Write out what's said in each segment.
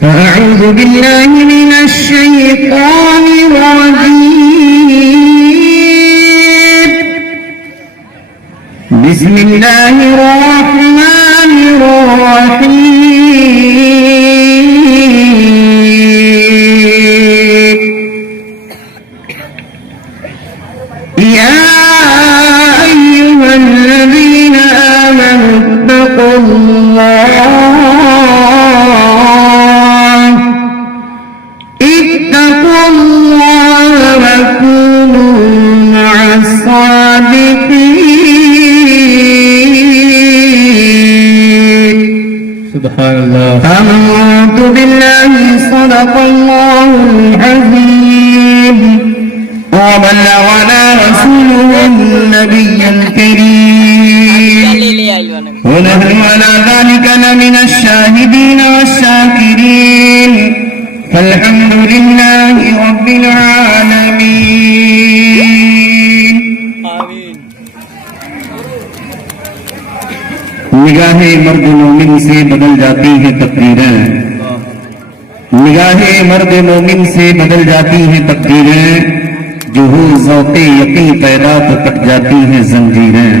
فأعوذ بالله من الشيطان الرجيم بسم الله الرحمن الرحيم يا أيها الذين آمنوا اتقوا الله وكونوا مع الصادقين سبحان الله. آمنت بالله صدق الله العظيم وبلغنا رسوله النبي الكريم ونحن على ذلك لمن الشاهدين والشاكرين فالحمد لله رب العالمين. نگاہیں مرد مومن سے بدل جاتی ہیں تقدیریں، نگاہیں مرد مومن سے بدل جاتی ہیں تقدیریں، جو ہو ذوق یقین پیدا تو کٹ جاتی ہیں زنجیریں.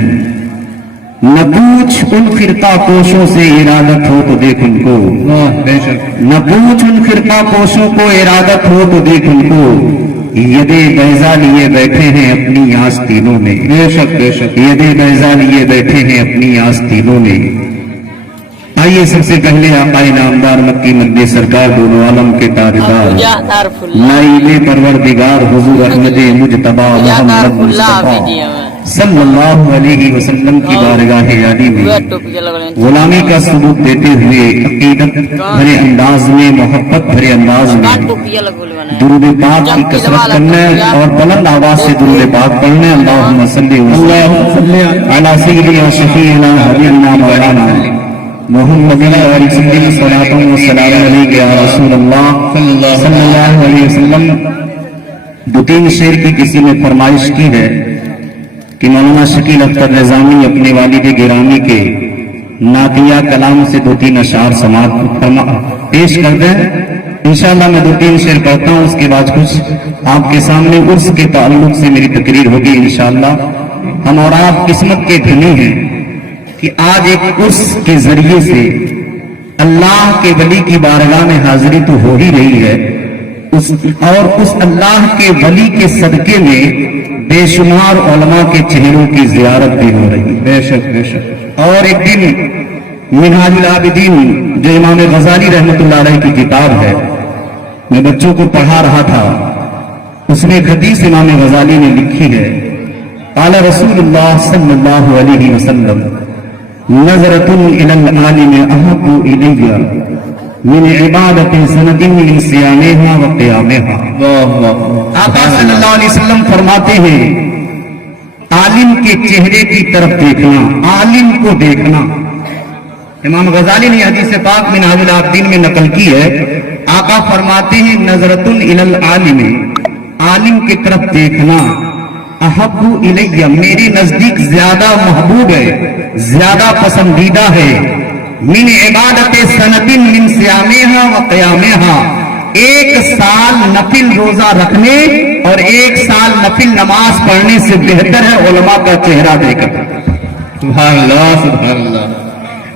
نہ پوچھ ان فرقہ پوشوں سے ارادت ہو تو دیکھ ان کو، نہ پوچھ ان فرقہ پوشوں کو ارادت ہو تو دیکھ ان کو، یدے بیضا لیے بیٹھے ہیں اپنی آستینوں میں. بے شک بے شک یدے بیضا لیے بیٹھے ہیں اپنی آستینوں میں. آئیے سب سے پہلے آقا نامدار مکی مدنی سرکار دونوں عالم کے تاجدار نائب پروردگار حضور احمد مجتبی محمد مصطفیٰ صلی اللہ علیہ وسلم کی بارگاہ عالی میں غلامی کا ثبوت دیتے ہوئے عقیدت بھرے انداز میں، محبت بھرے انداز میں درود پاک کی کثرت کرنے اور بلند آواز سے درود پاک پڑھنے. اللہم صلی علی سیدنا شفیعنا حبیبنا مولانا محمد صلاۃ و سلام علیک یا رسول اللہ صلی اللہ علیہ وسلم. دو تین شعر کی کسی نے فرمائش کی ہے کہ مولانا شکیل اختر نظامی اپنے والد گرامی کے نعتیہ کلام سے دو تین اشعار سماعت پیش کر دیں. انشاءاللہ میں دو تین شعر پڑھتا ہوں، اس کے بعد کچھ آپ کے سامنے عرس کے تعلق سے میری تقریر ہوگی انشاءاللہ. ہم اور آپ قسمت کے دھنی ہیں کہ آج ایک عرس کے ذریعے سے اللہ کے ولی کی بارگاہ میں حاضری تو ہو ہی رہی ہے، اور اس اللہ کے ولی کے صدقے میں بے شمار علماء کے چہروں کی زیارت بھی ہو رہی. بے شک بے شک. اور ایک دن منہاج العابدین جو امام غزالی رحمۃ اللہ علیہ کی کتاب ہے، میں بچوں کو پڑھا رہا تھا، اس میں ایک حدیث امام غزالی نے لکھی ہے. قال رسول اللہ صلی اللہ علیہ وسلم نظرۃ الی العالم احب الی من عبادت سنۃ من صیامها و قیامها. آقا صلی اللہ علیہ وسلم فرماتے ہیں عالم کے چہرے کی طرف دیکھنا، عالم کو دیکھنا. امام غزالی نے حدیث پاک منہاج العابدین میں نقل کی ہے. آقا فرماتے ہیں نظرۃ الی العالم، عالم کی طرف دیکھنا، احب الی میرے نزدیک زیادہ محبوب ہے، زیادہ پسندیدہ ہے، من عبادت سنۃ من صیامها و قیامها، ایک سال نفل روزہ رکھنے اور ایک سال نفل نماز پڑھنے سے بہتر ہے علماء کا چہرہ دیکھ کر. سبحان اللہ سبحان اللہ.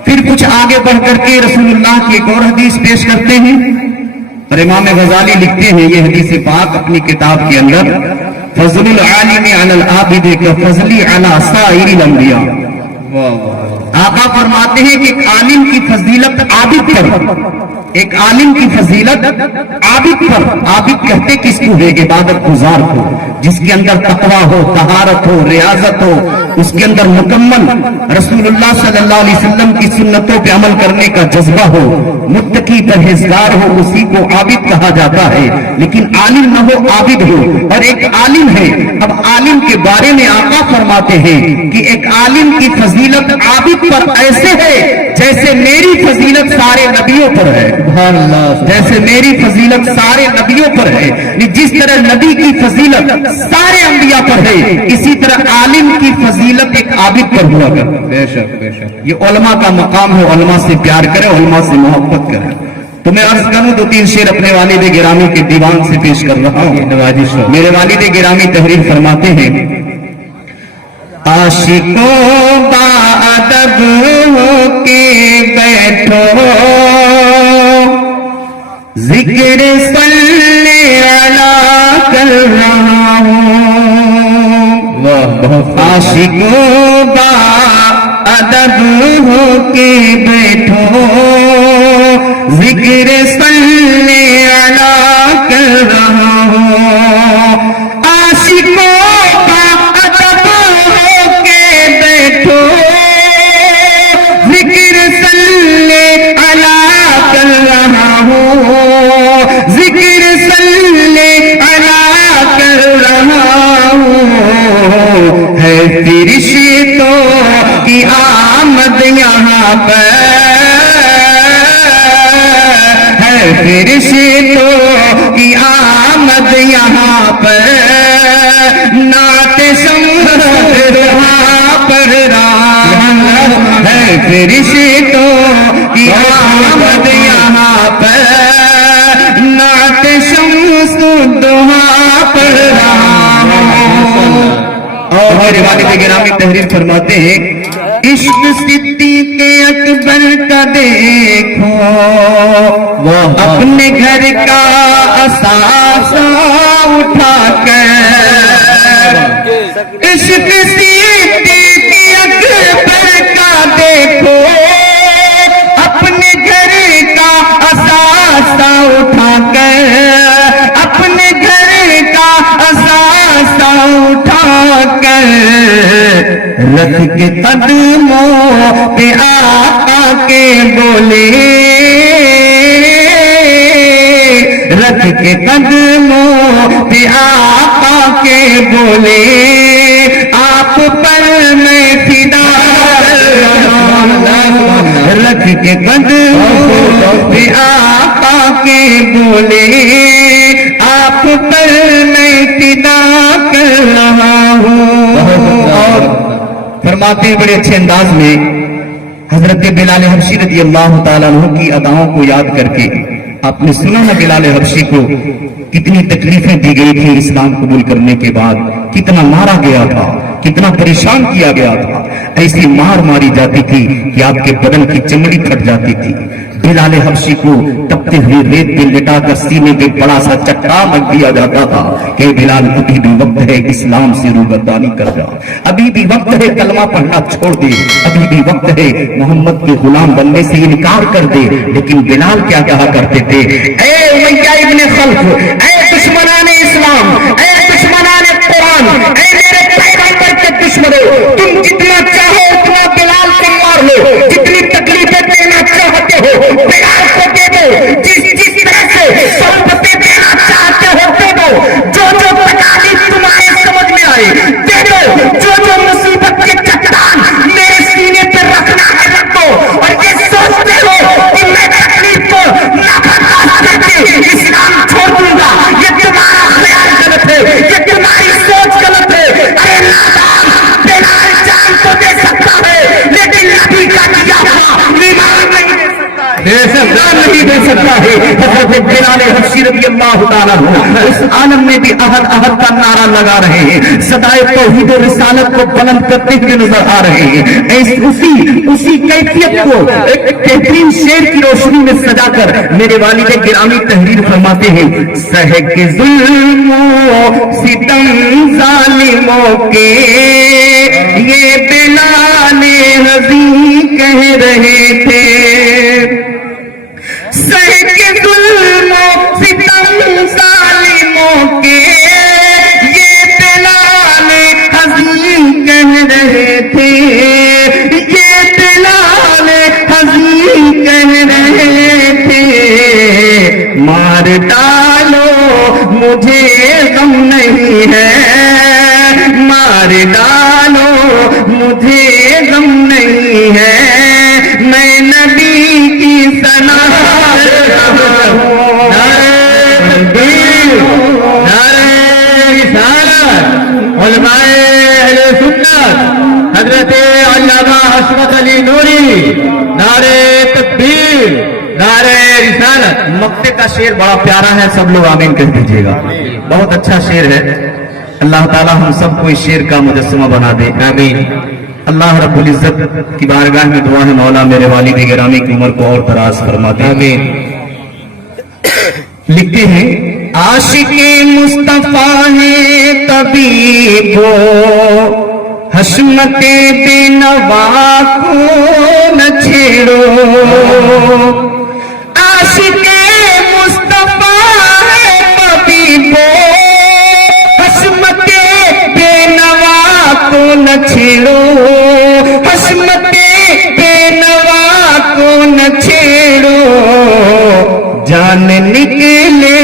پھر کچھ آگے بڑھ کر کے رسول اللہ کی ایک اور حدیث پیش کرتے ہیں اور امام غزالی لکھتے ہیں یہ حدیث پاک اپنی کتاب کے اندر فضل العالم علی العابد کفضلی علی سائر الانبیاء. آقا فرماتے ہیں کہ ایک عالم کی فضیلت عابد پر، ایک عالم کی فضیلت عابد پر، عابد کہتے کس کو ہے؟ عبادت گزار کو، جس کے اندر تقویٰ ہو، طہارت ہو، ریاضت ہو، اس کے اندر مکمل رسول اللہ صلی اللہ علیہ وسلم کی سنتوں پہ عمل کرنے کا جذبہ ہو، متقی پرہیزگار ہو، اسی کو عابد کہا جاتا ہے. لیکن عالم نہ ہو عابد ہو. اور ایک عالم ہے، اب عالم کے بارے میں آقا فرماتے ہیں کہ ایک عالم کی فضیلت عابد پر ایسے ہے جیسے میری فضیلت سارے نبیوں پر ہے. جیسے میری فضیلت سارے نبیوں پر ہے، جس طرح نبی کی فضیلت سارے انبیاء پر ہے، اسی طرح عالم کی فضیلت फजीलत एक आबिद पर हुआ करता। بے شک بے شک ये उलमा का मकाम है, उलमा से प्यार करें, उलमा से मोहब्बत करें। तो मैं अर्ज करूं दो तीन शेर अपने वालिद गिरामी के दीवान से पेश कर रहा یہ हूं। نوازش ہو मेरे वालिद गिरामी तहरीर फरमाते हैं, आशिकों बाअदब होके बैठो, जिक्र सल्ले अला कर रहा हूं। واہ بہت आशिकों बाअदब होके बैठो, जिक्र सल्ले अला कर रहा हूं। आशिकों बाअदब होके बैठो, जिक्र सल्ले अला कर रहा हूं। जिक्र सल्ले अला कर रहा हूं। है फरिश्तों की आमद यहाँ पर, है फरिश्तों की आमद यहाँ पर, नात शम्स वहाँ पर राम है। फरिश्तों की आमद यहाँ पर, नात शम्स वहाँ पर राम। और मेरे वालिद गिरामी तहरीर फरमाते हैं, इश्क सिद्दीक़ अकबर का देखो, अपने घर का असासा उठाकर। इश्क सिद्दीक़ अकबर का देखो, अपने घर का असासा उठाकर, अपने घर का असासा उठाकर, रख के कदमों पे आका के बोले, रख के कदमों पे आका के बोले, आप पर मैं फिदा कर रहा हूं। रख के कदमों पे आका के बोले, आप पर मैं फिदा कर रहा हूं। और फरमाते हैं बड़े अच्छे अंदाज में, हजरत बिलाल हबशी रज़ी अल्लाह ताला अन्हु की अदाओं को याद करके आपने सुना ना बिलाल हबशी को कितनी तकलीफें दी गई थी इस्लाम कबूल करने के बाद, कितना मारा गया था, कितना परेशान किया गया था। ऐसी मार मारी जाती थी कि आपके बदन की चमड़ी फट जाती थी। बिलाल हबशी को तपते हुए रेत पे लिटाकर सीने पे बड़ा सा चट्टान रख दिया जाता था कि बिलाल अभी भी वक्त है इस्लाम से रूबरदानी कर जा, अभी भी वक्त है कलमा पढ़ना छोड़ दे, अभी भी वक्त है मोहम्मद के गुलाम बनने से इनकार कर दे। लेकिन बिलाल क्या कहा करते थे, ए उमय्या इब्ने खल्फ, ए दुश्मनाने इस्लाम, ए दुश्मनाने कुरान, ए मेरे पैगंबर के दुश्मनों, तुम जितना चाहो उतना बिलाल को मार लो, जितनी तकलीफें देना चाहते हो बिलाल को दे दो, जिस तरह से संपत्ति देना चाहते हो दे दो, जो तकलीफ तुम्हारे समझ में आए दे दो, जो मुसीबत के चट्टान मेरे सीने पे रखना है रख दो। और ये सोचते हो कि मैं तकलीफ को ना बर्दाश्त करके इस्लाम छोड़ दूंगा, ये तुम्हारा ख्याल गलत है, ये तुम्हारी सोच गलत है। अरे नादान, बिलाल जान तो दे सकता है लेकिन नबी का दिया हुआ ईमान नहीं दे सकता है, नहीं दे सकता है। हज़रत बिलाल हबशी रज़ी अल्लाह ताला अन्हु उस आलम में भी अहद अहद का नारा लगा रहे हैं, सदाए तौहीद और रिसालत को बुलंद करते हुए नजर आ रहे हैं। उसी कैफियत को एक बेहतरीन शेर की रोशनी में सजाकर मेरे वालिद गिरामी तहरीर फरमाते हैं, सह के जुल्मों सितम जालिमों के ये बिलाल हज़ी कह रहे थे। सह के जुल्मों सितम जालिमों के ये बिलाल हज़ी कह रहे थे, ये बिलाल हज़ी कह रहे थे। मार डालो मुझे गम नहीं है, मार डालो मुझे गम नहीं है, मैं नबी की सना उलमाए अहले सुन्नत रिसालत। मक्ते का शेर बड़ा प्यारा है, सब लोग आमीन कह दीजिएगा। बहुत अच्छा शेर है। अल्लाह ताला हम सबको इस शेर का मुजस्समा बना दे, आमीन। अल्लाह रब्बुल इज्जत की बारगाह में दुआ है, मौला मेरे वालिद गिरामी की उम्र को और दराज फरमा दे, आमीन। लिखते हैं, आशिके मुस्तफा है तभी को हशमते बेनवा को न छेड़ो। आशिके मुस्तफा है तभी को हशमते बेनवा को न छेड़ो। हशमते बेनवा को न छेड़ो। जान निकले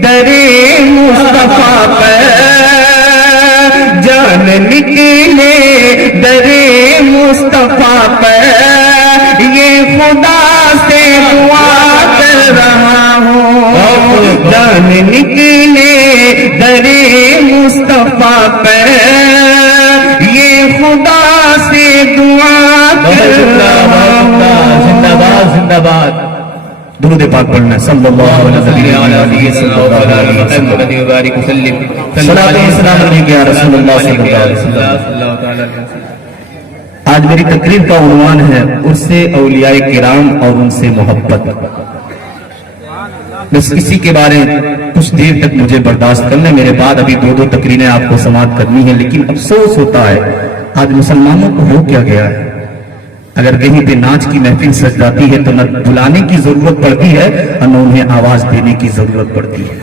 दरे मुस्तफा पर, जान निकले दरे मुस्तफा पर, ये खुदा से दुआ कर रहा हूँ। जान निकले दरे मुस्तफा पर, ये खुदा से दुआ कर रहा हूँ। जिंदाबाद जिंदाबाद। दुरूद पाक पढ़ना सल्लल्लाहु अलैहि वसल्लम। सलातो व सलाम अलैका या रसूलल्लाह सल्लल्लाहु अलैहि वसल्लम। आज मेरी तकरीर का उन्वान है उससे औलियाए किराम और उनसे मोहब्बत। बस इसी के बारे में कुछ देर तक मुझे बर्दाश्त करना, मेरे बाद अभी दो तकरीरें आपको समाप्त करनी है। लेकिन अफसोस होता है आज मुसलमानों को हो क्या गया है। अगर कहीं पे नाच की महफिल सज जाती है तो न बुलाने की जरूरत पड़ती है और न उन्हें आवाज देने की जरूरत पड़ती है।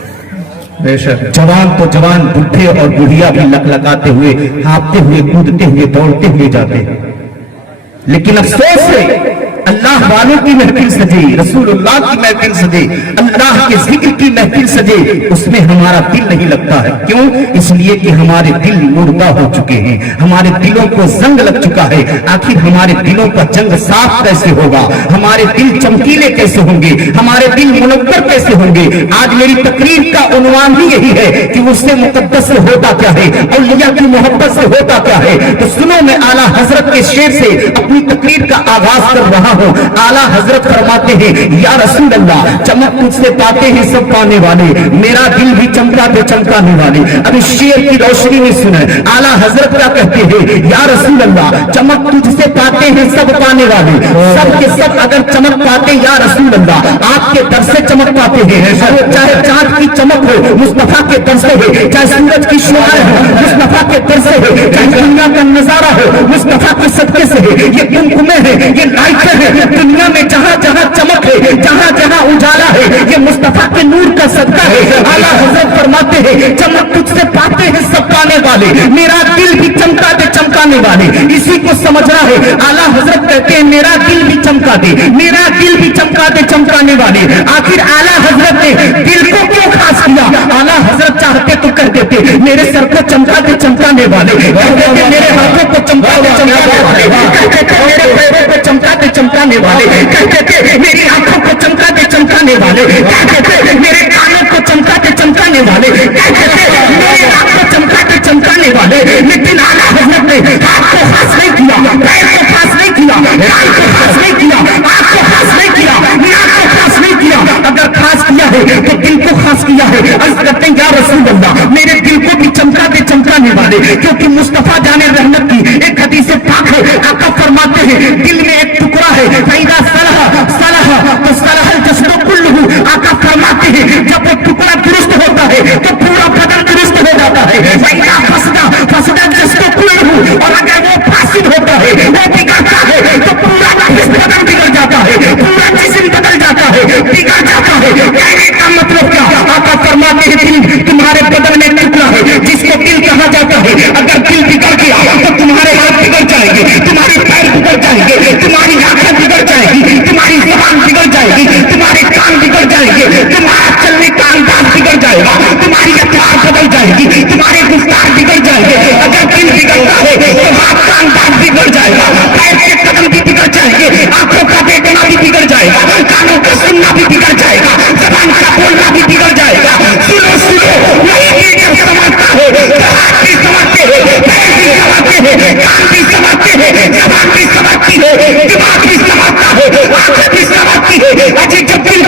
बेशक। जवान तो जवान, बुढ़े और बुढ़िया भी लकलकाते हुए, हाँपते हुए, कूदते हुए, दौड़ते हुए जाते हैं। लेकिन अफसोस है अल्लाह वालों की महफिल सजे, रसूलुल्लाह की महफिल सजे, अल्लाह के जिक्र की महफिल सजे, उसमें हमारा दिल नहीं लगता है। क्यों? इसलिए कि हमारे दिल मुर्दा हो चुके हैं, हमारे दिलों को जंग लग चुका है। आखिर हमारे दिलों का जंग साफ कैसे होगा? हमारे दिल चमकीले कैसे होंगे? हमारे दिल मुनव्वर कैसे होंगे? आज मेरी तकरीर का उन्वान भी यही है कि उससे मुकद्दस से होता क्या है, औलिया की मोहब्बत से होता क्या है। तो सुनो, मैं आला हजरत के शेर से अपनी तकरीर का आगाज कर रहा हूं। आला हजरत फरमाते हैं, या रसूल अल्लाह, चमक तुझसे पाते हैं सब पाने वाले, मेरा दिल भी चमका दे चमकाने वाले। अब इस शेर की रोशनी में सुने आला हजरत क्या कहते हैं, या रसूल अल्लाह, चमक तुझसे पाते हैं सब पाने वाले, सब के सब अगर चमक पाते या रसूल अल्लाह, आपके दर से चमक पाते हैं। चाहे चांद की चमक हो मुस्तफा के दर से है, चाहे सूरज की शुआएं हो मुस्तफा के दर से है, चाहे दुनिया का नजारा हो मुस्तफा के सदके से है। ये कुमकुमे है, ये लाइटें है, दुनिया में जहां जहां चमक है, जहां जहां उजाला है, ये मुस्तफा के नूर का सदका है। आला हजरत फरमाते हैं, चमक तुझसे पाते हैं सब पाने वाले, मेरा दिल भी चमका दे चमकाने वाले। इसी को समझना है। आला हजरत कहते हैं, मेरा दिल भी चमका दे, मेरा दिल भी चमका दे चमकाने वाले। आखिर आला हजरत ने दिल को क्यों खास किया? आला हजरत चाहते तो कर देते, मेरे सर को चमका दे चमकाने वाले, कहते थे मेरे हाथों को चमका दे चमकाने वाले, कहते थे मेरे पैरों को चमका दे चमकाने वाले, कहते थे मेरी आंखों को चमका दे चमकाने वाले, कहते थे मेरे कानों को चमका दे चमकाने वाले, कहते थे मेरी आंख को चमका दे चमकाने वाले। लेकिन आला हजरत ने हाथ को खास नहीं किया, पैर को खास नहीं किया, कान को खास नहीं किया, आंख को खास नहीं किया, नाक को खास नहीं किया। अगर खास किया है तो दिल को खास किया है। अर्ज करते हैं, या रसूल अल्लाह, मेरे दिल को भी चमका दे चमकाने वाले, क्योंकि मुस्तफा जाने रहमत की एक हदीस पाक है। आका फरमाते हैं, दिल में एक टुकड़ा है, फैदा सलह सलह तो सलहल जस्दो कुल्लुहु। आका फरमाते हैं, जब वो टुकड़ा दुरुस्त होता है तो पूरा बदन दुरुस्त हो जाता है। फैदा फसदा फसदा जस्दो कुल्लुहु, और अगर वो फासिद होता है, वो बिगड़ता है, तो पूरा बदन बिगड़ जाता है, पूरा जिस्म बदल जाता है, बिगड़ जाता है। कहने का मतलब क्या? आका फरमाते हैं, दिल तुम्हारे बदन में टुकड़ा है जिसको दिल कहा जाता है। अगर दिल बिगड़ गया तो तुम्हारे हाथ बिगड़ जाएंगे, तुम्हारे पैर बिगड़ जाएंगे, तुम्हारी आंखें बिगड़ जाएगी, तुम्हारी जबान बिगड़ जाएगी, तुम्हारे कान बिगड़ जाएंगे, तुम्हारा चलने का अंदाज बिगड़ जाएगा, तुम्हारी अखबार बदल जाएगी, तुम्हारे गुफ्तार बिगड़ जाएंगे। अगर दिल बिगड़ता है तो हाथ का अंदाज बिगड़ जाएगा, पैर के कदम भी बिगड़ जाएंगे, आंखों का देखना भी बिगड़ जाएगा, कानों का सुनना भी बिगड़ जाएगा, जबान का बोलना भी बिगड़ जाएगा। सुनो सुनो, नहीं जब समझता है तो हाथ भी समझते हैं, पैर भी समझते हैं, कान भी समझते हैं, जबान भी समझती है, दिमाग भी समझता है, आंखें भी समझती है। अजी जब दिल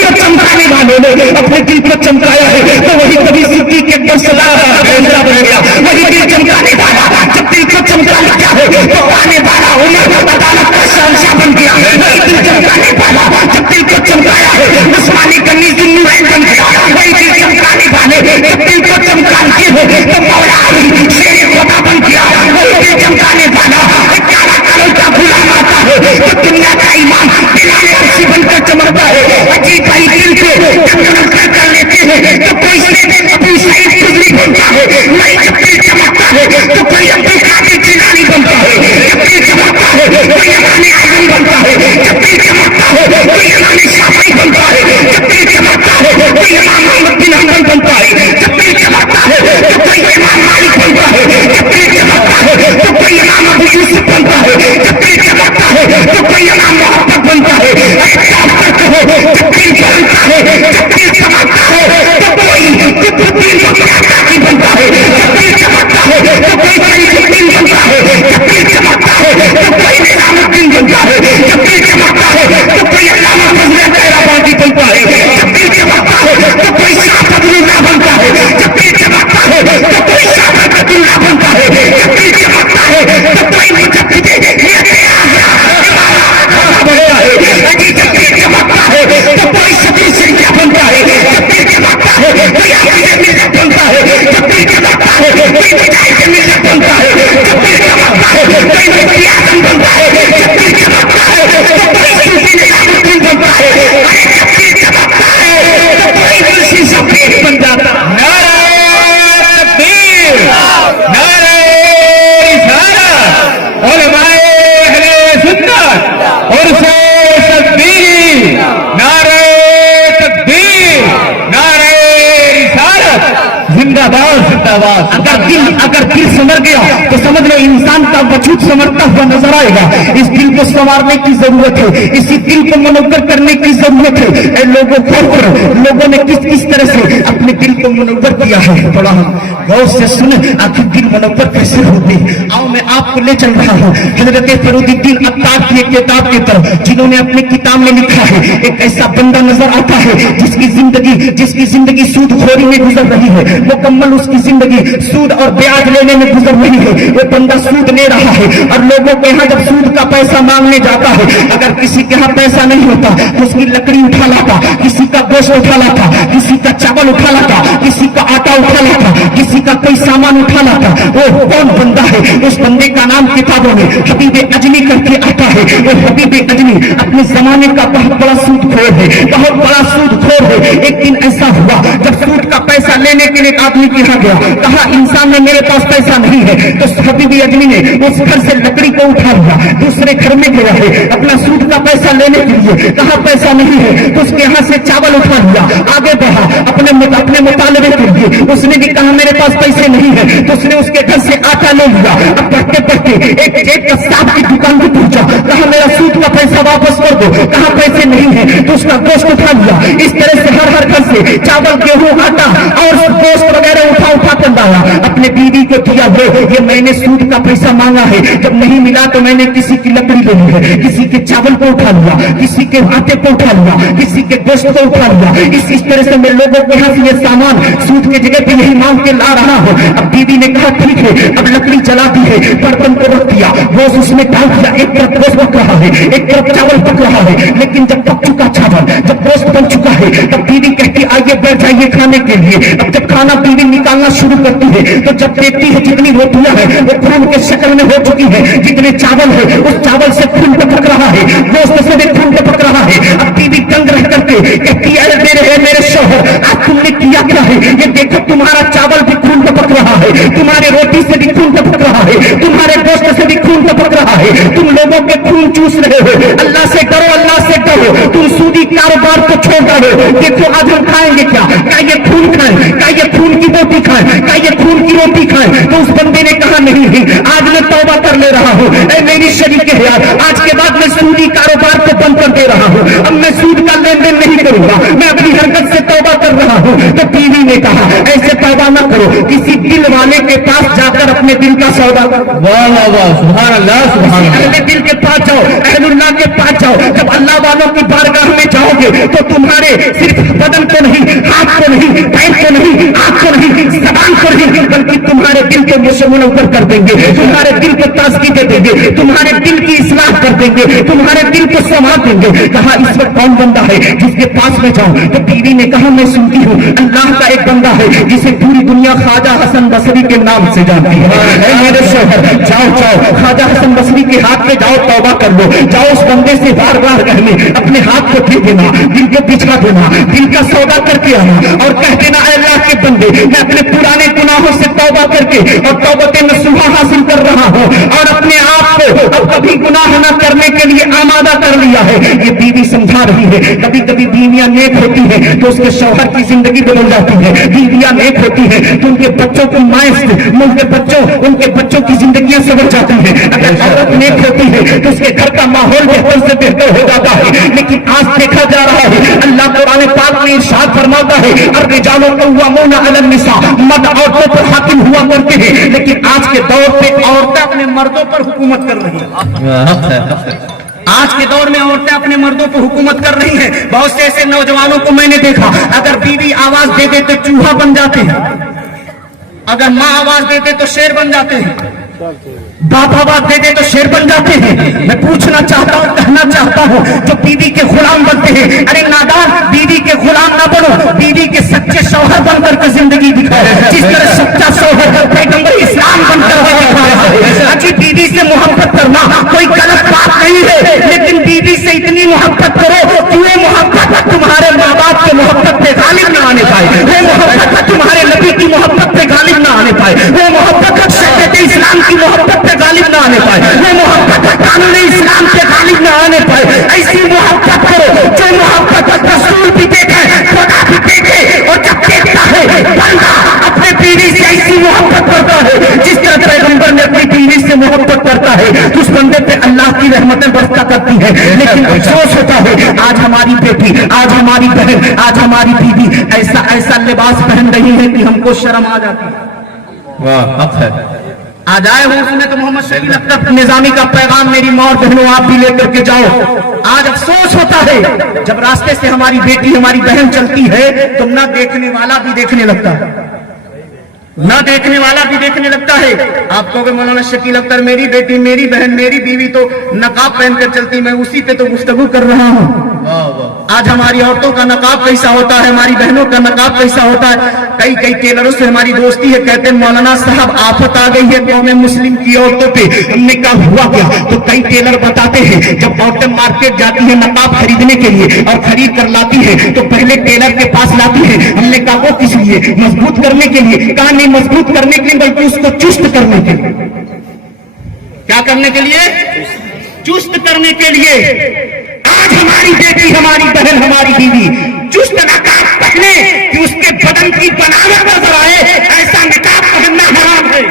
تو کوئی ابو سعید خدری بنتا ہے، نہیں جب دل چمکتا ہے تو کوئی عبد القادر جیلانی بنتا ہے، جب دل چمکتا ہے کوئی امام اعظم بنتا ہے، جب دل چمکتا ہے کوئی امام شافعی بنتا ہے، جب دل چمکتا ہے کوئی امام احمد بن حنبل بنتا ہے، جب دل چمکتا ہے تو کوئی امام مالک بنتا ہے، جب دل چمکتا ہے تو کوئی امام ابو یوسف بنتا ہے، جب دل چمکتا ہے تو کوئی امام محمد بنتا ہے۔ جب دل چمکتا ہے، جب دل چمکتا ہے تو کوئی قطب الدین بختیار بنتا ہے، جب دل چمکتا ہے تو کوئی شریف الدین بنتا ہے، جب دل چمکتا ہے تو کوئی نظام الدین بنتا ہے، جب دل چمکتا ہے تو کوئی علامہ فضل خیرآبادی بنتا ہے، جب دل چمکتا ہے تو کوئی شاہ فضل اللہ بنتا ہے، جب دل چمکتا ہے تو کوئی شاہ برکت اللہ بنتا ہے، جب دل چمکتا ہے تو کوئی مجدد بنتا ہے، جب دل چمکتا ہے تو کوئی شبیر سنگیا بنتا ہے، جب دل چمکتا ہے کوئی حافظ ملت بنتا ہے، جب دل چمکتا ہے کوئی مجاہد ملت بنتا ہے، جب دل چمکتا ہے کوئی مفتی اعظم بنتا ہے، جب دل چمکتا ہے تو کوئی صوفی نظام الدین بنتا ہے، جب دل چمکتا ہے تو کوئی منشی شبیر بن جاتا ہے۔ نعرہ تکبیر، نعرہ رسالت، علماء اہل سنت اور سے تکبیر، نعرہ تکبیر، نعرہ رسالت، زندہ باد زندہ باد۔ اگر دل سنور گیا تو سمجھ لو انسان کا وجود سنورتا ہوا نظر آئے گا۔ اس دل کو سنوارنے کی ضرورت ہے، اسی دل کو منور کرنے کی ضرورت ہے۔ اے لوگوں غور کرو، لوگوں نے کس طرح سے اپنے دل کو منور کیا ہے، بڑا غور سے سنیں آخر دل منور کیسے ہوتے۔ آؤ میں آپ کو لے چل رہا ہوں حضرت فرید الدین عطار کی ایک کتاب کی طرف، جنہوں نے اپنی کتاب میں لکھا ہے ایک ایسا بندہ نظر آتا ہے جس کی زندگی سود خوری میں گزر رہی ہے، مکمل اس کی زندگی سود اور بیاج لینے میں گزر رہی ہے۔ وہ بندہ سود لے رہا ہے اور لوگوں کے یہاں جب سود کا پیسہ مانگنے جاتا ہے، اگر کسی کے یہاں پیسہ نہیں ہوتا تو اس کی لکڑی اٹھا لاتا، کسی کا گوشت اٹھا لاتا، کسی کا چاول اٹھا لاتا، کسی کا آٹا اٹھا لاتا، کسی کا کوئی سامان اٹھا لاتا۔ وہ کون بندہ ہے؟ اس بندے کا نام کتابوں میں حبیب اجمی کر کے آتا ہے۔ وہ حبیب اجمی اپنے زمانے کا بہت بڑا سود خور ہے، بہت بڑا سود خور ہے۔ ایک دن ایسا ہوا جب سود کا پیسہ لینے کے لیے آدمی کے یہاں گیا، کہا انسان نے میرے پاس پیسہ نہیں ہے، تو حبیب اجمی نے اس گھر سے لکڑی کو اٹھا لیا، دوسرے گھر میں گیا ہے اپنا سود کا پیسہ لینے کے لیے، کہا پیسہ نہیں ہے، تو اس کے یہاں سے چاول اٹھا لیا، آگے بڑھا اپنے مطالبے کے لیے، اس نے بھی کہا میرے پاس پیسے نہیں ہے، تو اس نے اس کے گھر سے آٹا لے لیا۔ اب بڑھتے بڑھتے ایک قصاب کی دکان پہ پہنچا، کہا میرا سود کا پیسہ واپس کر دو، کہا پیسے نہیں ہے، تو اس کا گوشت اٹھا لیا۔ اس طرح سے ہر گھر سے چاول گیہوں آٹا اور گوشت وغیرہ اٹھا کر لایا، اپنے بیوی کو دیا، یہ میں نے سود کا پیسہ مانگا ہے، جب نہیں ملا تو میں نے کسی کی لکڑی لے لی ہے، کسی کے چاول کو اٹھا لیا، کسی کے آٹے کو اٹھا لیا، کسی کے گوشت کو اٹھا لیا۔ اس طرح سے میں لوگوں کے یہاں سے یہ سامان سود کی جگہ پہ یہی مانگ کے لا رہا ہوں۔ اب بیوی نے کہا ٹھیک ہے، اب لکڑی جلا دی ہے، برتن کو رکھ دیا، گوشت اس میں ڈال دیا، ایک طرف گوشت پک رہا ہے، ایک طرف چاول پک رہا ہے، لیکن جب پک چکا چاول، جب گوشت بن چکا ہے، تب بیوی کہتی آئیے بیٹھ جائیے کھانے کے لیے۔ اب جب کھانا بیوی نکالنا شروع کرتی ہے تو جب دیکھتی ہے جتنی روٹیاں ہیں وہ خون کے شکل میں ہو چکی ہے، جتنے چاول ہے اس چاول سے خون ٹپک رہا ہے، گوشت سے بھی خون ٹپک رہا ہے۔ اب بیوی تنگ رہ کر کے کہتی ہے میرے شوہر آج تم نے کیا کیا ہے؟ یہ دیکھو تمہارا چاول بھی خون ٹپک رہا ہے، تمہارے روٹی سے بھی خون ٹپک رہا ہے، تمہارے گوشت سے بھی خون ٹپک رہا ہے، تم لوگوں کے خون چوس رہے ہو۔ اللہ سے ڈرو، اللہ سے ڈرو، تم سودی کاروبار کو چھوڑ دو۔ دیکھو آج ہم کھائیں گے کیا یہ خون کھائیں، کیا یہ خون کی روٹی کھائیں، کیا یہ خون کی روٹی کھائیں؟ تو اس بندے نے کہا نہیں، آج میں توبہ کر لے رہا ہوں، اے میری شریک ہے یار، آج کے بعد میں سودی کاروبار کو بند کر دے رہا ہوں، اب میں سود کا لین دین نہیں کروں گا، میں اپنی حرکت سے توبہ کر رہا ہوں۔ تو بیوی نے کہا ایسے توبہ نہ کرو، کسی دل والے کے پاس جا کر اپنے دل کا سودا کرو۔ واہ واہ واہ، سبحان اللہ سبحان اللہ۔ اہل دل کے پاس جاؤ، اہل اللہ کے پاس جاؤ، جب اللہ والوں کی بارگاہ میں جاؤ گے تو تمہارے صرف بدن کو نہیں، ہاتھ کو نہیں، پیر کو نہیں، آنکھ को नहीं, ज़बान को नहीं, बल्कि तुम्हारे दिल को मुनव्वर कर देंगे, तुम्हारे दिल को ताज़गी दे देंगे, तुम्हारे दिल की इस्लाह कर देंगे, तुम्हारे दिल को संवार देंगे। कहा इस वक्त कौन बंदा है जिसके पास में जाऊं? तो बीवी ने कहा मैं सुनती हूँ अल्लाह का एक बंदा है जिसे पूरी दुनिया ख्वाजा हसन बसरी के नाम से जानती है। मेरे शोहर जाओ जाओ, ख्वाजा हसन बसरी के हाथ में जाओ, तौबा कर लो, जाओ उस बंदे से बार बार कहने, अपने हाथ को दे देना, दिल को बिछा देना, दिल का सौदा करके आना और कह देना अल्लाह के बंदे मैं अपने पुराने गुनाहों से तौबा करके और तौबत नसूहा हासिल कर रहा हूँ और अपने आप को अब कभी गुनाह न करने के लिए आमादा कर लिया है। ये बीवी समझा रही है। कभी कभी बीवियां नेक होती है तो उसके शौहर की जिंदगी बदल जाती है, बीवियां नेक होती है तो उनके बच्चों को उनके बच्चों की जिंदगियां संवर जाती है। अगर औरत नेक होती है तो उसके घर का माहौल बेहतर से बेहतर हो जाता है। लेकिन आज देखा जा रहा है, अल्लाह कुरान पाक में इरशाद फरमाता है अर्रिजालु क़व्वामूना अलन निसा, मर्द औरतों पर हाकिम हुआ करते हैं। लेकिन आज के दौर पे औरतें अपने मर्दों पर हुकूमत कर रही हैं। आज के दौर में औरतें अपने मर्दों पर हुकूमत कर रही हैं। बहुत से ऐसे नौजवानों को मैंने देखा, अगर बीवी आवाज दे दे तो चूहा बन जाते हैं, अगर माँ आवाज दे दे तो शेर बन जाते हैं, बाप आवाज दे दे तो शेर बन जाते हैं। मैं पूछना चाहता हूँ, कहना चाहता हूँ, जो बीवी के गुलाम बनते हैं, अरे नादान, बीवी के गुलाम ना बनो, बीवी के सच्चे शौहर बनकर के जिंदगी दिखाओ। जिस तरह सच्चा शौहर पैगंबर इस्लाम बनकर दिखा रहा है। अच्छी बीवी से मोहब्बत करना कोई गलत बात नहीं है, लेकिन बीवी से इतनी मोहब्बत करो कि वो मोहब्बत तुम्हारे माँ बाप के मोहब्बत पे गालिब ना आने पाए, वो मोहब्बत तुम्हारे नबी की मोहब्बत पे गालिब ना आने पाए, वो मोहब्बत शरीयत इस्लाम की मोहब्बत पे गालिब ना आने पाए, वो मोहब्बत कानून इस्लाम पे गालिब ना आने पाए। ऐसी मोहब्बत करो जो मोहब्बत रसूल भी देखे, खुदा भी देखे, और जब देखता है बंदा अपने बीवी से ऐसी मोहब्बत करता है जिस तरह पैगंबर ने अपनी बीवी से मोहब्बत करता है तो उस बंदे पे अल्लाह की रहमतें बरसा करती है। लेकिन अफसोस होता है आज हमारी बेटी, आज हमारी बहन, आज हमारी बीवी ऐसा ऐसा लिबास पहन रही है कि हमको शर्म आ जाती है। आज आए हो उसमें तो मोहम्मद शकील अख्तर निजामी का पैगाम मेरी माँ और बहनों आप भी लेकर के जाओ। आज अफसोस होता है जब रास्ते से हमारी बेटी, हमारी बहन चलती है तो न देखने वाला भी देखने लगता है, न देखने वाला भी देखने लगता है। आप कहोगे मौलाना शकील अख्तर मेरी बेटी, मेरी बहन, मेरी बीवी तो नकाब पहनकर चलती, मैं उसी पे तो गुफ्तगू कर रहा हूँ। आज हमारी औरतों का नकाब कैसा होता है, हमारी बहनों का नकाब कैसा होता है। कई कई टेलरों से हमारी दोस्ती है, कहते हैं मौलाना साहब आफत आ गई है कौम मुस्लिम की औरतों पे। हमने कहा हुआ क्या? तो कई टेलर बताते हैं जब औरतें मार्केट जाती है नकाब खरीदने के लिए और खरीद कर लाती है तो पहले टेलर के पास लाती है। हमने कहा वो किस लिए? मजबूत करने के लिए। कहा नहीं मजबूत करने के लिए बल्कि उसको चुस्त करने के लिए। क्या करने के लिए? चुस्त करने के लिए। आज हमारी बेटी, हमारी बहन, हमारी बीवी चुस्त नकाब पहने कि उसके बदन की बनावट नजर आए, ऐसा नकाब पहनना हराम है।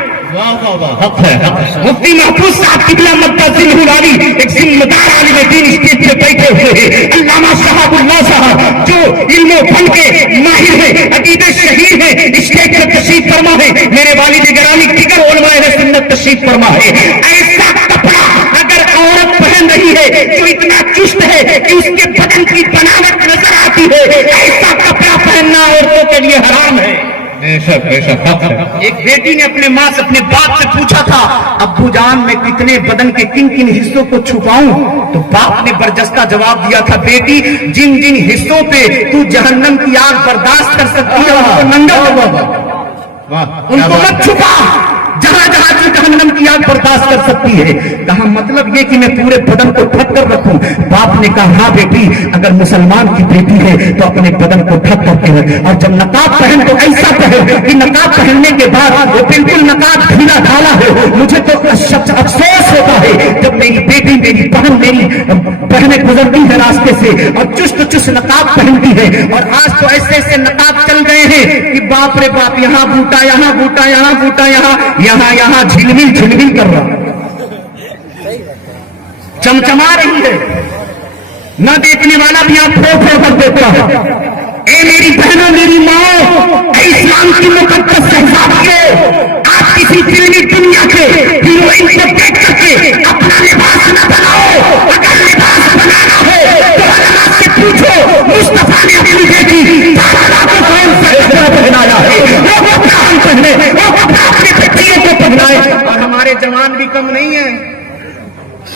मुफ्ती महफूज साहब किबला मद्दा वाली एक जिम्मेदार आलिम दीन स्टेज पे बैठे हुए हैं। अल्लामा शहाबुल्लाह साहब जो इल्म फन के माहिर है, अकीदे शहीद है, स्टेज पे तशरीफ फरमा है। मेरे वालिद गिरामी फिक्र उलमाए सुन्नत तशरीफ फरमा है। ऐसा कपड़ा अगर औरत पहन रही है जो इतना चुस्त है कि उसके बदन की बनावट नजर आती है, ऐसा कपड़ा पहनना औरतों के लिए हराम है। एक बेटी ने अपने माँ से, अपने बाप से पूछा था अब्बू जान मैं कितने बदन के किन किन हिस्सों को छुपाऊं? तो बाप ने बरजस्ता जवाब दिया था बेटी जिन जिन हिस्सों पे तू जहन्नम की आग बर्दाश्त कर सकती है उनको नंगा उनको मत छुपा, जहां जहां तू जहन्नम की आग बर्दाश्त कर सकती है। कहा मतलब ये कि मैं पूरे बदन को ढक कर रखूं? बाप ने कहा हाँ बेटी अगर मुसलमान की बेटी है तो अपने बदन को ढक करके रख, और जब नकाब पहन तो ऐसा पहन कि नकाब पहनने के बाद वो बिल्कुल नकाब ढीला ढाला हो। मुझे तो अफसोस होता है जब मेरी बेटी, मेरी बहन, मेरी बहनें गुजरती है रास्ते से और चुस्त चुस्त नकाब पहनती है। और आज तो ऐसे ऐसे नकाब चल गए हैं कि बाप रे बाप, यहाँ बूटा, यहाँ बूटा, यहाँ बूटा, यहाँ झिलमिल झिलमिल कर रहा, चमचमा रही है, न देखने वाला भी आप फोटो कर देता है। ए मेरी बहनों, मेरी माँ, इस्लाम की मुकद्दस शहजादियों, आप किसी फिल्मी दुनिया के हीरोइन को देख करके अपना लिबास न बनाओ। अगर लिबास बनाना हो तो अल्लाह से पूछो, मुस्तफा ने अपनी बेटी को कौन सा कपड़ा पहनाया है? जवान भी कम नहीं है,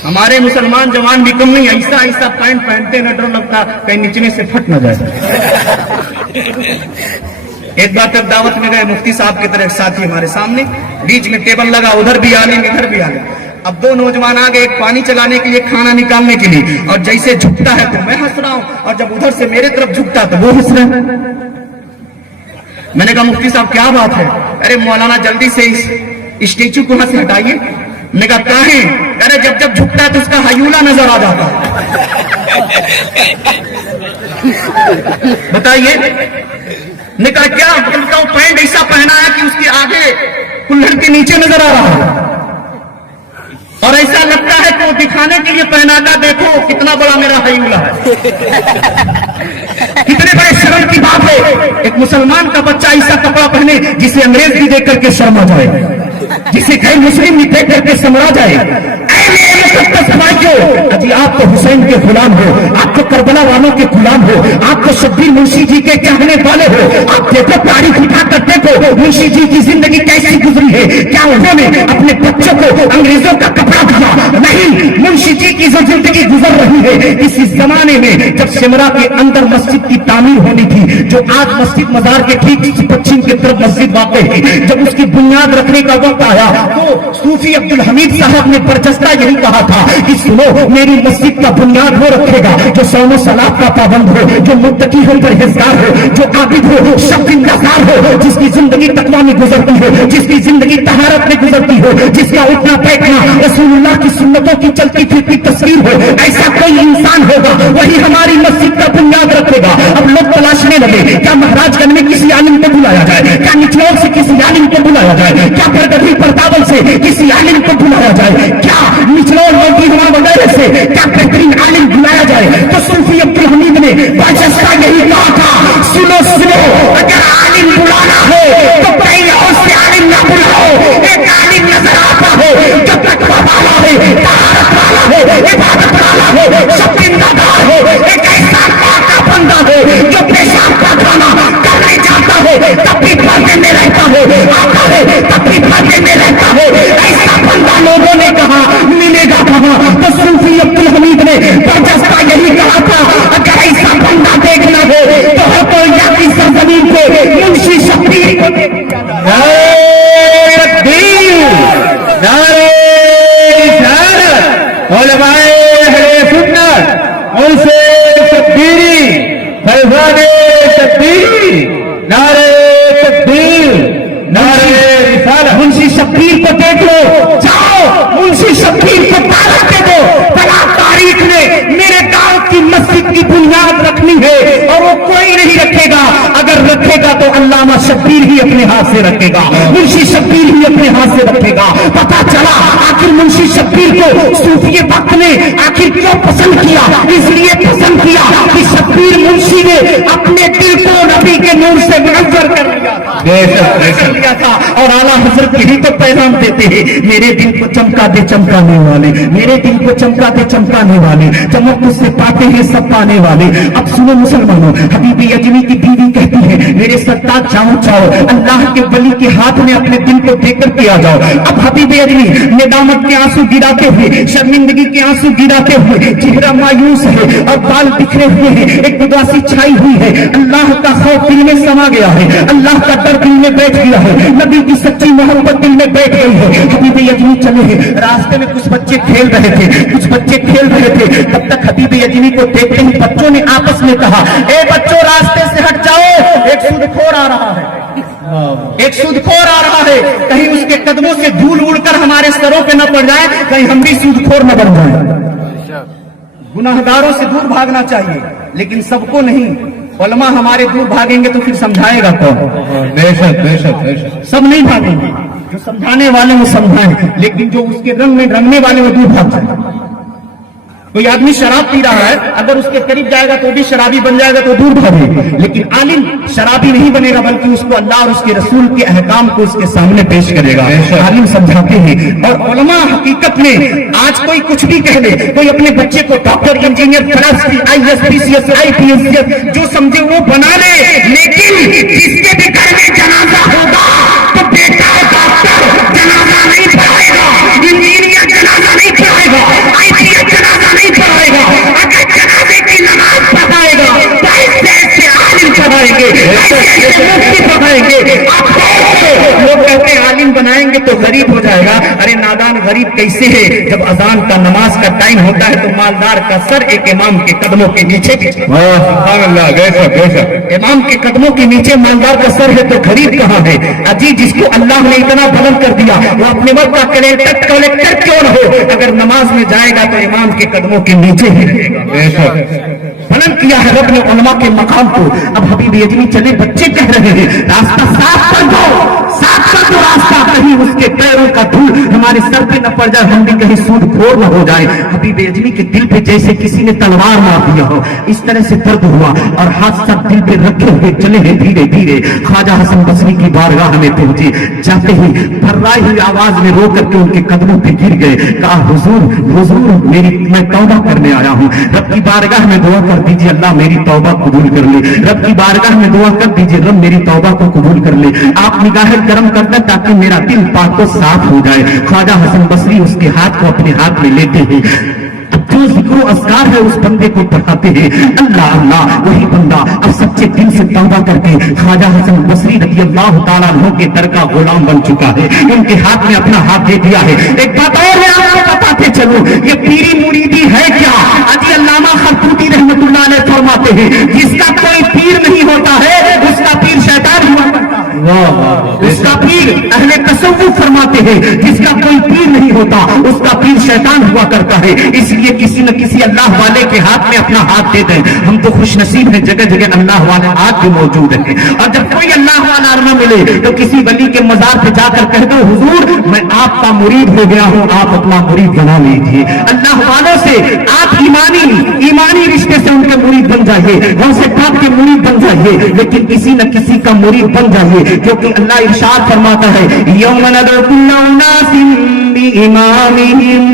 हमारे मुसलमान जवान भी कम नहीं है। ऐसा ऐसा पैंट पहनते न डर लगता कहीं नीचे से फट न जाए। एक बार तक दावत में गए, मुफ्ती साहब की तरह एक साथी हमारे सामने, बीच में टेबल लगा, उधर भी आलिम इधर भी आलिम। अब दो नौजवान आ गए, एक पानी चलाने के लिए, खाना निकालने के लिए, और जैसे झुकता है तो मैं हंस रहा हूं, और जब उधर से मेरे तरफ झुकता तो वो हंस रहे हैं। मैंने कहा मुफ्ती साहब क्या बात है? अरे मौलाना जल्दी से इस स्टेचू को वहां से हटाइए। मैंने कहा काहे? अरे जब जब झुकता है तो उसका हयूला नजर आ जाता है। बताइए। ने कहा क्या मतलब? पैंट ऐसा पहना है कि उसके आगे कुल्हड़ के नीचे नजर आ रहा है, और ऐसा लगता है कि वो दिखाने के लिए पहना था, देखो कितना बड़ा मेरा हयूला है। कितने बड़े शर्म की बात है एक मुसलमान का बच्चा ऐसा कपड़ा पहने जिसे अंग्रेज भी देख करके शर्मा जाए, जिसे गैर मुस्लिम भी देख करके समरा जाए। जी आप तो हुसैन के गुलाम हो, आप तो करबला वालों के गुलाम हो, आप तो शब्बीर मुंशी जी के चाहने वाले हो। आप देखो तारीख उठा कर देखो मुंशी जी की जिंदगी कैसी गुजरी है। क्या उन्होंने अपने बच्चों को अंग्रेजों का कपड़ा दिया? नहीं, मुंशी जी की जो जिंदगी गुजर रही है इसी जमाने में जब सिमरा के अंदर मस्जिद की तामीर होनी थी, जो आज मस्जिद मजार के ठीक पश्चिम की तरफ मस्जिद वाक़ है, जब उसकी बुनियाद रखने का वक्त आया तो सूफी अब्दुल हमीद साहब ने बरजस्ता यही कहा था कि सुनो, मेरी मस्जिद का बुनियाद वो रखेगा जो सौम सलात का पाबंद हो, जो मुत्तकी हो, परहेजगार हो, जो आबिद हो, शक्तिनजार हो, जिसकी जिंदगी तकवा में गुजरती हो, जिसकी जिंदगी तहारत में गुजरती हो, जिसका उठना बैठना रसूलुल्लाह की सुन्नतों की चलती फिरती तस्वीर हो। ऐसा कोई इंसान होगा वही हमारी मस्जिद का बुनियाद रखेगा। अब लोग तलाशने लगे क्या महाराजगंज में किसी आलिम को बुलाया जाए, क्या निचलौर से किसी आलिम को बुलाया जाए, क्या परगढ़ी प्रतापगढ़ से किसी आलिम को बुलाया जाए, क्या निचलौर मोतीहुआ वगैरह से क्या बेहतरीन आलिम बुलाया जाए। तो सूफी अब्दुल हमीद ने बादशाह यही कहा था, सुनो सुनो, अगर आलिम बुलाना हो तो कहीं और से आलिम ना बुलाओ। एक आलिम नजर आता हो जो तकवा वाला है, तहारत वाला है, इबादत वाला है, शक्तिनजार हो, एक ऐसा पाक बंदा हो जो पेशाब का खाना करने जाता हो तब भी पर्दे में रहता हो, आता है तब भी पर्दे में रहता हो। ऐसा बंदा लोगों ने कहा मिलेगा कहां? तो सूफी अब्दुल हमीद ने बरजस्ता यही कहा था, अगर ऐसा बंदा देखना हो तो हकोया की सरजमीन को मुंशी शब्बीर को देखा मुंशी शब्बीर को देख लो, जाओ मुंशी शब्बीर को ताला दे दो। फला तारीख ने मेरे गांव की मस्जिद की बुनियाद रखनी है और वो कोई नहीं रखेगा, अगर रखेगा तो अल्लामा शब्बीर ही अपने हाथ से रखेगा, मुंशी शब्बीर ही अपने हाथ से रखेगा। पता चला आखिर मुंशी शब्बीर को सूफी वक्त ने आखिर क्यों पसंद किया? इसलिए पसंद किया कि शब्बीर मुंशी ने अपने दिल को नबी के नूर से मुनव्वर कर लिया था। और आला हजरत यही तो पैगाम देते हैं, मेरे दिल को चमका दे चमकाने वाले, मेरे दिल को चमका दे चमकाने वाले, चमक तुझसे पाते हैं सब पाने वाले। अब सुनो मुसलमानों, हबीबी अजमी की बीवी कहती है मेरे सरताज जाओ जाओ, अल्लाह के वली के हाथ में अपने दिल को देकर के आ जाओ। अब हबीबी अजमी नेदामत के आंसू गिराते हुए, शर्मिंदगी के आंसू गिराते हुए, चेहरा मायूस है और बाल बिखरे हुए हैं, एक उदासी छाई हुई है। अल्लाह का खौफ दिल में समा गया है, अल्लाह का डर दिल में बैठ गया है, नबी की सच्ची मोहब्बत दिल में बैठ गई है। हबीबी अजमी चले हैं, रास्ते में कुछ बच्चे खेल रहे थे, कुछ बच्चे खेल रहे थे। तब तक हबीबी अजमी को देखते ही बच्चों ने आपस में कहा, ए बच्चों रास्ते से हट जाओ, एक सूदखोर आ रहा है, एक सूदखोर आ रहा है, कहीं उसके कदमों से धूल उड़कर हमारे सरों पे न पड़ जाए, कहीं हम भी सूदखोर न बन जाए। गुनाहगारों से दूर भागना चाहिए, लेकिन सबको नहीं। उलमा हमारे दूर भागेंगे तो फिर समझाएगा कौन? बेशक बेशक बेशक, सब नहीं भागेंगे, जो समझाने वाले वो समझाएं, लेकिन जो उसके रंग में रंगने वाले वो दूर भाग जाए। कोई आदमी शराब पी रहा है, अगर उसके करीब जाएगा तो भी शराबी बन जाएगा तो दूर भागे, लेकिन आलिम शराबी नहीं बनेगा, बल्कि उसको अल्लाह और उसके रसूल के अहकाम को उसके सामने पेश करेगा। आलिम समझाते हैं। और उलमा हकीकत में आज कोई कुछ भी कह दे, कोई अपने बच्चे को doctor, engineer, philosophy, IAS, PCS, IPS जो समझे वो बना ले, लेकिन जिसके भी घर में जनाजा होगा तो बेटा डॉक्टर जनाजा नहीं पढ़ाएगा, पढ़ाएंगे, मुफ्ती पढ़ाएंगे। लोग कहते हैं आलिम बनाएंगे तो गरीब हो जाएगा। अरे नादान, गरीब कैसे है? जब अजान का नमाज का टाइम होता है तो मालदार का सर एक इमाम के कदमों के नीचे, इमाम के कदमों के नीचे मालदार का सर है तो गरीब कहाँ है? अजी, जिसको अल्लाह ने इतना बुलंद कर दिया वो अपने वक्त का कलेक्टर क्यों न हो, अगर नमाज में जाएगा तो इमाम के कदमों के नीचे ही रहेगा। बुलंद किया है रब ने उलमा के मकाम को। अब हबीब अजमी चले, बच्चे कह रहे हैं रास्ता साफ कर दो, साफ कर दो रास्ता, कहीं उसके पैरों का धूल हमारे सर पे न पड़ जाए, हम भी कहीं सूदखोर न हो जाए। हबीब अजमी के दिल पे जैसे किसी ने तलवार मार दिया हो, इस तरह से दर्द हुआ और हाथ सर दिल पे रखे हुए चले हैं धीरे धीरे। ख्वाजा हसन बसरी की बारगाह में पहुंचे, जाते ही फर्राई हुई आवाज में रो करके उनके कदमों पे गिर गए। कहा हुजूर, हुजूर, मैं तौबा करने आया हूँ, रब की बारगाह में दुआ कर दीजिए, अल्लाह मेरी तौबा कबूल कर ले। रब की बारगाह में दुआ कर दीजिए, रब मेरी तौबा को कबूल कर ले। आप निगाहें करम कर दें ताकि मेरा दिल पाक को साफ हो जाए। ख्वाजा हसन बसरी उसके हाथ को अपने हाथ में लेते हैं, जो जिक्र अस्कार है उस बंदे को पढ़ाते हैं। अल्लाह अल्लाह, वही बंदा अब सच्चे दिल से तौबा करके ख्वाजा हसन बसरी रज़ी अल्लाह ताला अन्हु के दर का गुलाम बन चुका है। उनके हाथ में अपना हाथ दे दिया है। एक बात और मैं आपको बताते चलूं, ये पीरी मुरीदी है क्या? अजी अल्लामा खरतूती रहमतुल्लाह अलैह फरमाते हैं, जिसका कोई पीर नहीं होता है उसका पीर शैतान हुआ करता है। उसका पीर अहले तसव्वुफ फरमाते हैं, जिसका कोई पीर नहीं होता उसका पीर शैतान हुआ करता है। इसलिए किसी न किसी अल्लाह वाले के हाथ में अपना हाथ दे दें। हम तो खुश नसीब हैं, जगह जगह अल्लाह वाले आज भी मौजूद हैं। और जब कोई अल्लाह वाला न मिले तो किसी वली के मजार पे जाकर कह दो, हुजूर मैं आपका मुरीद हो गया हूँ, आप अपना मुरीद बना लीजिए। अल्लाह वालों से आप ईमानी रिश्ते से उनके मुरीद बन जाइए, उनसे पाक के मुरीद बन जाइए, लेकिन किसी न किसी का मुरीद बन जाइए, क्योंकि अल्लाह इरशाद फरमाता है, यौम नदअु कुल्ला उनासिन बिइमामिहिम।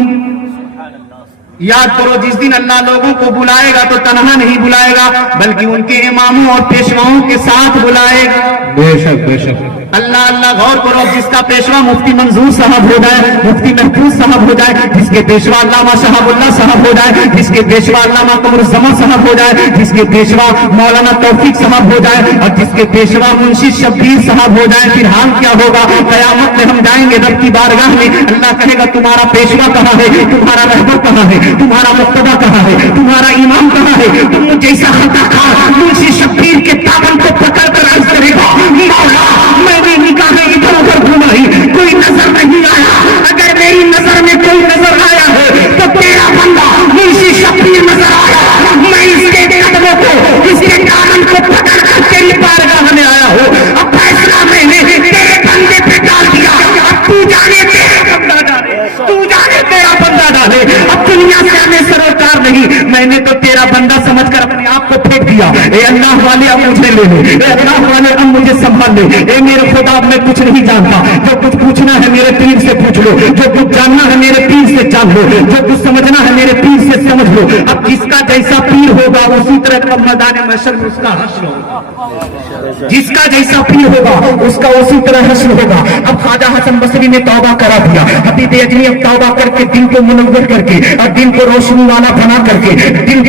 याद करो, जिस दिन अल्लाह लोगों को बुलाएगा तो तन्हा नहीं बुलाएगा, बल्कि उनके इमामों और पेशवाओं के साथ बुलाएगा। बेशक बेशक। अल्लाह अल्लाह, गौर करो, जिसका पेशवा मुफ्ती मंजूर साहब हो जाए, मुफ्ती महफूज साहब हो जाए, जिसके पेशवा अल्लामा शहाबुल्लाह साहब हो जाए, जिसके पेशवा अल्लामा कमरुज़्ज़मान साहब हो जाए, जिसके पेशवा मौलाना तौफीक साहब हो जाए, और जिसके पेशवा मुंशी शब्बीर साहब हो जाए, फिर हाल क्या होगा? कयामत में हम जाएंगे रब की बारगाह में, अल्लाह कहेगा तुम्हारा पेशवा कहाँ है, तुम्हारा रहबर कहाँ है, तुम्हारा मुक्तदा कहाँ है, तुम्हारा इमाम कहाँ है? तुम जैसा खता खा मुंशी शब्बीर के ताबन को पकड़ कर अर्ज करेगा, मौला मैंने निगाहें इधर उधर घुमाई, कोई नजर नहीं आया। अगर मेरी नजर में कोई नजर आया है तो तेरा बंदा मुंशी शब्बीर नजर आया। मैं इसके कदमों को, इसके दामन को पकड़ कर तेरी बारगाह में आया हूँ। अब फैसला मैंने तेरे बंदे पे डाल दिया, अब तू जाने तेरा बंदा डाले, तू जाने तेरा बंदा डाले। अब दुनिया से हमें सरोकार नहीं, मैंने तो तेरा बंदा समझकर अपने आप को फेंक दिया। ए अल्लाह वाले अब मुझे ले ले, ए अल्लाह वाले अब मुझे संभाल ले। ए मेरे खुदा मैं कुछ नहीं जानता, जो कुछ पूछना है मेरे पीर से पूछ लो, जो कुछ जानना है मेरे पीर से जान लो, जो कुछ समझना है मेरे पीर से समझ लो। अब जिसका जैसा पीर होगा उसी तरह का मैदान महशर में उसका हश्र होगा, जिसका जैसा पीर होगा उसका उसी तरह हश्र होगा। अब ख्वाजा हसन बसरी ने तौबा करा दिया। हबीब अजमी अब तौबा करके दिल को मुनव्वर करके और दिल को रोशनी वाला बना करके, दिल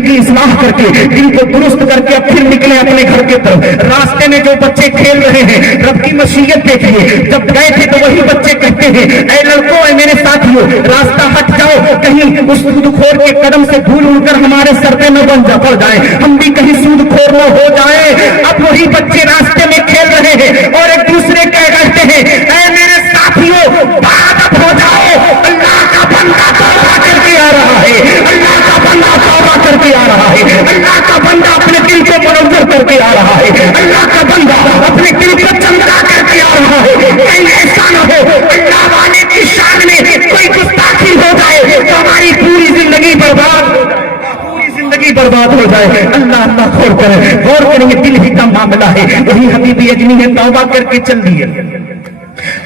की इस्लाह करके, दिल को दुरुस्त करके अब फिर निकले अपने घर के तरफ। रास्ते में जो बच्चे खेल रहे हैं, रब की मशीयत देखिए, जब गए थे तो वही बच्चे कहते हैं, ऐ लड़कों, ऐ मेरे साथियों, रास्ता हट जाओ, कहीं उस सूदखोर के कदम से धूल उड़कर हमारे सर पे न बन पड़ जाए, हम भी कहीं सूदखोर न हो जाए। अब वही बच्चे रास्ते में खेल रहे हैं और एक दूसरे कह कहते हैं, ऐ मेरे साथियों, बात हो जाओ, अल्लाह का बंदा तौबा करके आ रहा है, अल्लाह का बंदा तौबा करके आ रहा है, अल्लाह का बंदा अपने दिल को मुनव्वर करके आ रहा है, अल्लाह का बंदा अपने दिल को चमका करके आ रहा है। कहीं ऐसा न हो अल्लाह वाले की शान में कोई गुस्ताखी हो जाए तो हमारी पूरी जिंदगी बर्बाद हो जाए, पूरी जिंदगी बर्बाद हो जाए। अल्लाह अल्लाह गौर करें, गौर करेंगे, दिल ही का मामला है। वही हबीब अजमी ने तौबा करके चल दिए।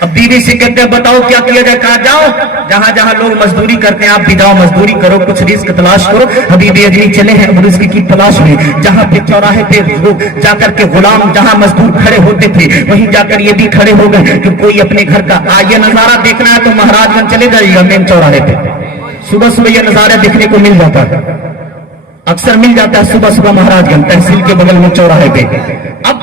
अब बीवी से कहते हैं बताओ क्या किया जाए? कहा जाओ, जहां जहां लोग मजदूरी करते हैं आप भी जाओ, मजदूरी करो, कुछ रिस्क तलाश करो। हबीब अजमी चले हैं अब रिस्क की तलाश में। जहां पे चौराहे पे जाकर के गुलाम, जहां मजदूर खड़े होते थे वहीं जाकर ये भी खड़े हो गए कि कोई अपने घर का ये नजारा देखना है तो महाराजगंज चले जाइएगा, मेन चौराहे पे सुबह सुबह ये नजारा देखने को मिल जाता है। अक्सर मिल जाता है सुबह सुबह महाराजगंज तहसील के बगल में चौराहे पे। अब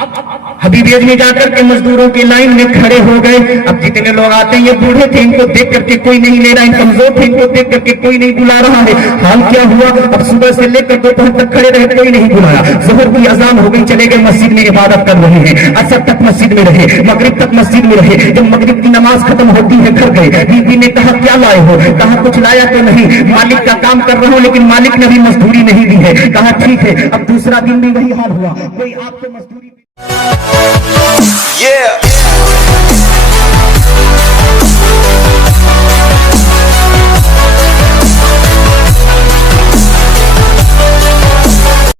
हबीबियत में जाकर के मजदूरों की लाइन में खड़े हो गए। अब जितने लोग आते हैं, ये बूढ़े थे, इनको देख करके कोई नहीं ले रहा, कमजोर थे, इनको देख करके कोई नहीं बुला रहा है। हाल क्या हुआ, अब सुबह से लेकर दोपहर तक खड़े रहे, कोई नहीं बुलाया। जोहर की अजान हो गई, चले गए मस्जिद में इबादत कर रहे हैं। असर तक मस्जिद में रहे, मगरिब तक मस्जिद में रहे। जब मगरिब की नमाज खत्म होती है घर गए। बीवी ने कहा क्या लाए हो, कहा कुछ लाया तो नहीं, मालिक का काम कर रहा हूँ, लेकिन मालिक ने भी मजदूरी नहीं दी है। कहा ठीक है। अब दूसरा दिन भी वही हाल हुआ, कोई आपको मजदूरी Yeah.